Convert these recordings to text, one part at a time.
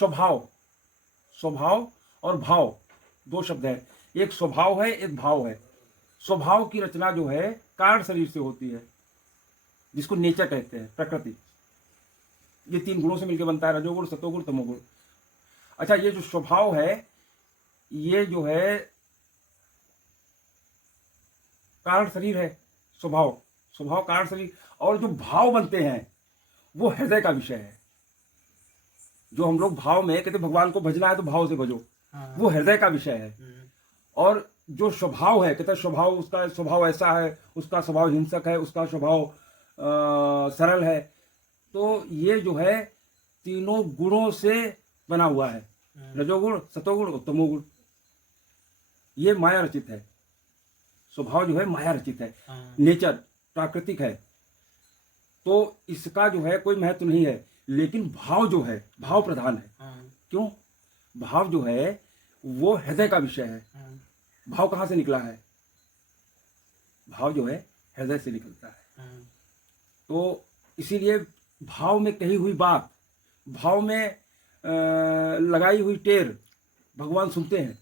स्वभाव, स्वभाव और भाव दो शब्द है। एक स्वभाव है, एक भाव है। स्वभाव की रचना जो है कारण शरीर से होती है, जिसको नेचर कहते हैं, प्रकृति। ये तीन गुणों से मिलकर बनता है, रजोगुण, सतोगुण, तमोगुण। अच्छा, ये जो स्वभाव है ये जो है कारण शरीर है। स्वभाव, स्वभाव कारण शरीर। और जो भाव बनते हैं वो हृदय का विषय है। जो हम लोग भाव में कहते भगवान को भजना है तो भाव से भजो, वो हृदय का विषय है। और जो स्वभाव है, कहते स्वभाव, उसका स्वभाव ऐसा है, उसका स्वभाव हिंसक है, उसका स्वभाव सरल है। तो ये जो है तीनों गुणों से बना हुआ है, रजोगुण, सतोगुण और तमोगुण। ये माया रचित है। स्वभाव जो है माया रचित है, नेचर प्राकृतिक है। तो इसका जो है कोई महत्व नहीं है। लेकिन भाव जो है, भाव प्रधान है। क्यों? भाव जो है वो हृदय का विषय है। भाव कहाँ से निकला है? भाव जो है हृदय से निकलता है। तो इसीलिए भाव में कही हुई बात, भाव में लगाई हुई टेर भगवान सुनते हैं।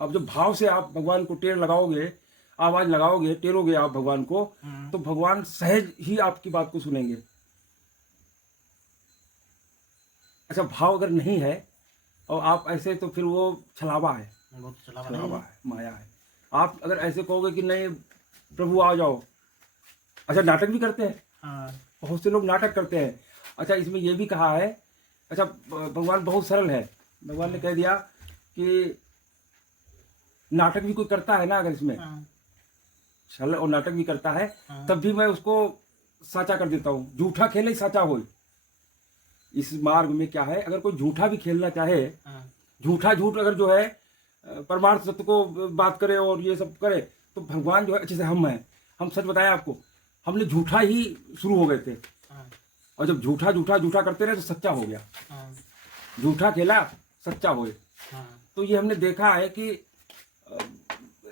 अब जब भाव से आप भगवान को टेर लगाओगे, आवाज लगाओगे, टेरोगे आप भगवान को, तो भगवान सहज ही आपकी बात को सुनेंगे। अच्छा, भाव अगर नहीं है और आप ऐसे, तो फिर वो छलावा है, छलावा है, माया है। आप अगर ऐसे कहोगे कि नहीं प्रभु आ जाओ, अच्छा नाटक भी करते हैं, बहुत से लोग नाटक करते हैं। अच्छा, इसमें ये भी कहा है, अच्छा भगवान बहुत सरल है। भगवान ने कह दिया कि नाटक भी कोई करता है ना, अगर इसमें छल और नाटक भी करता है, तब भी मैं उसको साचा कर देता हूँ। झूठा खेले साचा हो। इस मार्ग में क्या है, अगर कोई झूठा भी खेलना चाहे, झूठा झूठ अगर जो है परमार्थ सत्य को बात करे और ये सब करे, तो भगवान जो है, अच्छे से हम सच बताएं आपको, हमने झूठा ही शुरू हो गए थे। और जब झूठा झूठा झूठा करते रहे तो सच्चा हो गया। झूठा खेला सच्चा होए। तो ये हमने देखा है कि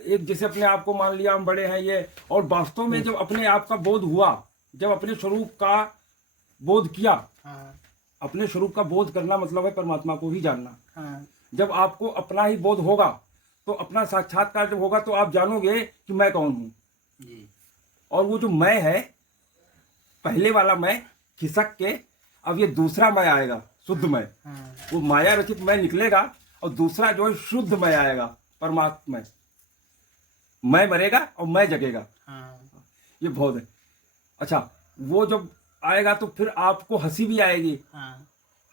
एक जैसे अपने आप को मान लिया हम बड़े हैं ये, और वास्तव में जब अपने आप का बोध हुआ, जब अपने स्वरूप का बोध किया, अपने स्वरूप का बोध करना मतलब है परमात्मा को ही जानना। जब आपको अपना ही बोध होगा, तो अपना साक्षात्कार जब होगा, तो आप जानोगे कि मैं कौन हूं। और वो जो मैं है, पहले वाला मैं खिसक के, अब ये दूसरा मैं आएगा, शुद्ध मैं। वो माया रचित मैं निकलेगा और दूसरा जो है शुद्ध मैं आएगा, परमात्मा। मैं मरेगा और मैं जगेगा। ये बहुत है। अच्छा, वो जब आएगा तो फिर आपको हंसी भी आएगी।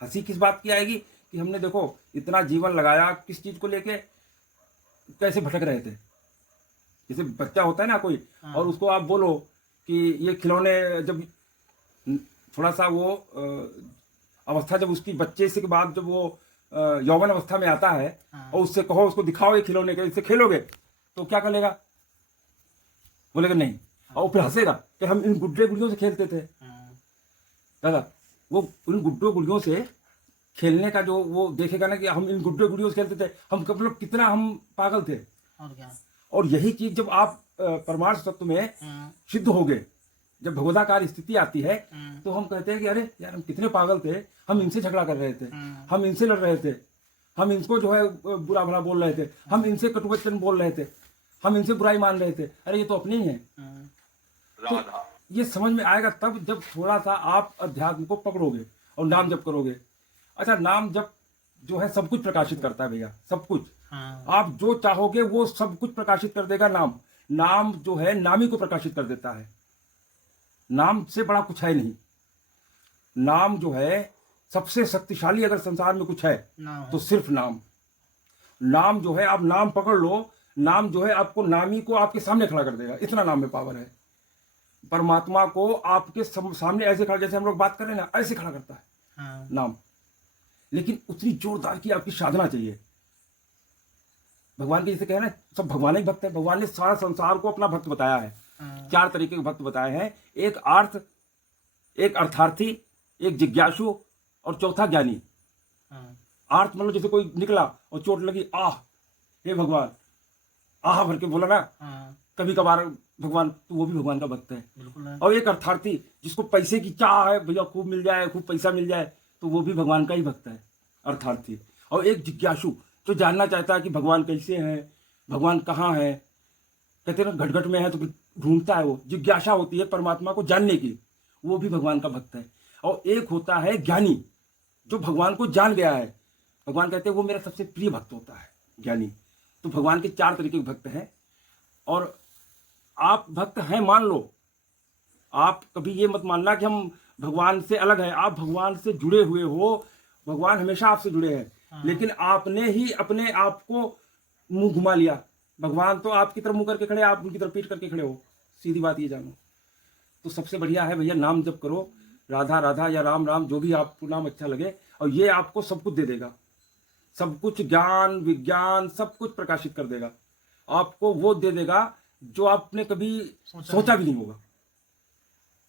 हंसी किस बात की आएगी कि हमने देखो इतना जीवन लगाया, किस चीज को लेके कैसे भटक रहे थे। जैसे बच्चा होता है ना कोई, और उसको आप बोलो कि ये खिलौने, जब थोड़ा सा वो अवस्था, जब उसकी बच्चे से के बाद जब वो यौवन अवस्था में आता है, और उससे कहो, उसको दिखाओ ये खिलौने के, इससे खेलोगे, तो क्या करेगा? बोलेगा नहीं। और फिर हंसेगा कि हम इन गुड्डे गुड़ियों से खेलते थे। दादा, वो उन गुड्डो गुड़ियों से खेलने का जो वो देखेगा ना, कि हम इन गुड्डे गुड़ियों से खेलते थे, हम कब लोग कितना हम पागल थे। और क्या? और यही चीज जब आप परमार्थ तत्व में सिद्ध हो गए, जब भगवदाकार स्थिति आती है, तो हम कहते हैं कि अरे यार हम कितने पागल थे, हम इनसे झगड़ा कर रहे थे, हम इनसे लड़ रहे थे, हम इनको जो है बुरा भला बोल रहे थे, हम इनसे कटुवचन बोल रहे थे, हम इनसे बुराई मान रहे थे, अरे ये तो अपने ही है। तो ये समझ में आएगा तब जब थोड़ा सा आप अध्यात्म को पकड़ोगे और नाम जप करोगे। अच्छा, नाम जप जो है सब कुछ प्रकाशित करता है भैया, सब कुछ। आप जो चाहोगे वो सब कुछ प्रकाशित कर देगा नाम। नाम जो है नामी को प्रकाशित कर देता है। नाम से बड़ा कुछ है नहीं। नाम जो है सबसे शक्तिशाली, अगर संसार में कुछ है तो सिर्फ नाम। नाम जो है, आप नाम पकड़ लो, नाम जो है आपको, नामी को आपके सामने खड़ा कर देगा। इतना नाम में पावर है। परमात्मा को आपके सामने ऐसे खड़ा, जैसे हम लोग बात कर रहे हैं ना, ऐसे खड़ा करता है नाम। लेकिन उतनी जोरदार की आपकी साधना चाहिए। भगवान के जैसे कह रहे हैं, सब भगवान ही भक्त है। भगवान ने सारा संसार को अपना भक्त बताया है। 4 तरीके के भक्त बताए हैं। एक आर्थ, एक अर्थार्थी, एक जिज्ञासु और चौथा ज्ञानी। आर्थ मतलब जैसे कोई निकला और चोट लगी, आह हे भगवान, आह भर के बोला ना, कभी कभार भगवान, तो वो भी भगवान का भक्त है। और एक अर्थार्थी, जिसको पैसे की चाह है, भैया खूब मिल जाए, खूब पैसा मिल जाए, तो वो भी भगवान का ही भक्त है। अर्थार्थी, और एक जिज्ञासु जो जानना चाहता है कि भगवान कैसे हैं, भगवान कहाँ है। कहते हैं ना, घट में है तो ढूंढता है, वो जिज्ञासा होती है परमात्मा को जानने की, वो भी भगवान का भक्त है। और एक होता है ज्ञानी, जो भगवान को जान गया है। भगवान कहते हैं वो मेरा सबसे प्रिय भक्त होता है, ज्ञानी। तो भगवान के 4 तरीके के भक्त हैं। और आप भक्त हैं मान लो, आप कभी ये मत मानना कि हम भगवान से अलग हैं। आप भगवान से जुड़े हुए हो, भगवान हमेशा आपसे जुड़े हैं, लेकिन आपने ही अपने आप को मुंह घुमा लिया। भगवान तो आपकी तरफ मुंह करके खड़े, आप उनकी तरफ पीठ करके खड़े हो। सीधी बात ये जानो। तो सबसे बढ़िया है भैया, नाम जप करो, राधा राधा या राम राम, जो भी आपको नाम अच्छा लगे, और ये आपको सब कुछ दे देगा। सब कुछ, ज्ञान विज्ञान सब कुछ प्रकाशित कर देगा। आपको वो दे देगा जो आपने कभी सोचा भी नहीं होगा।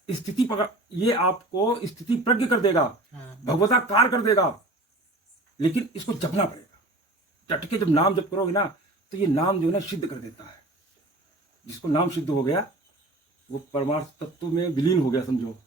स्थिति पकड़, ये आपको स्थिति प्रज्ञ कर देगा, भगवताकार कर देगा। लेकिन इसको जपना पड़ेगा। डट के जब नाम जप करोगे ना, तो ये नाम जो है ना सिद्ध कर देता है। जिसको नाम सिद्ध हो गया वो परमार्थ तत्व में विलीन हो गया, समझो।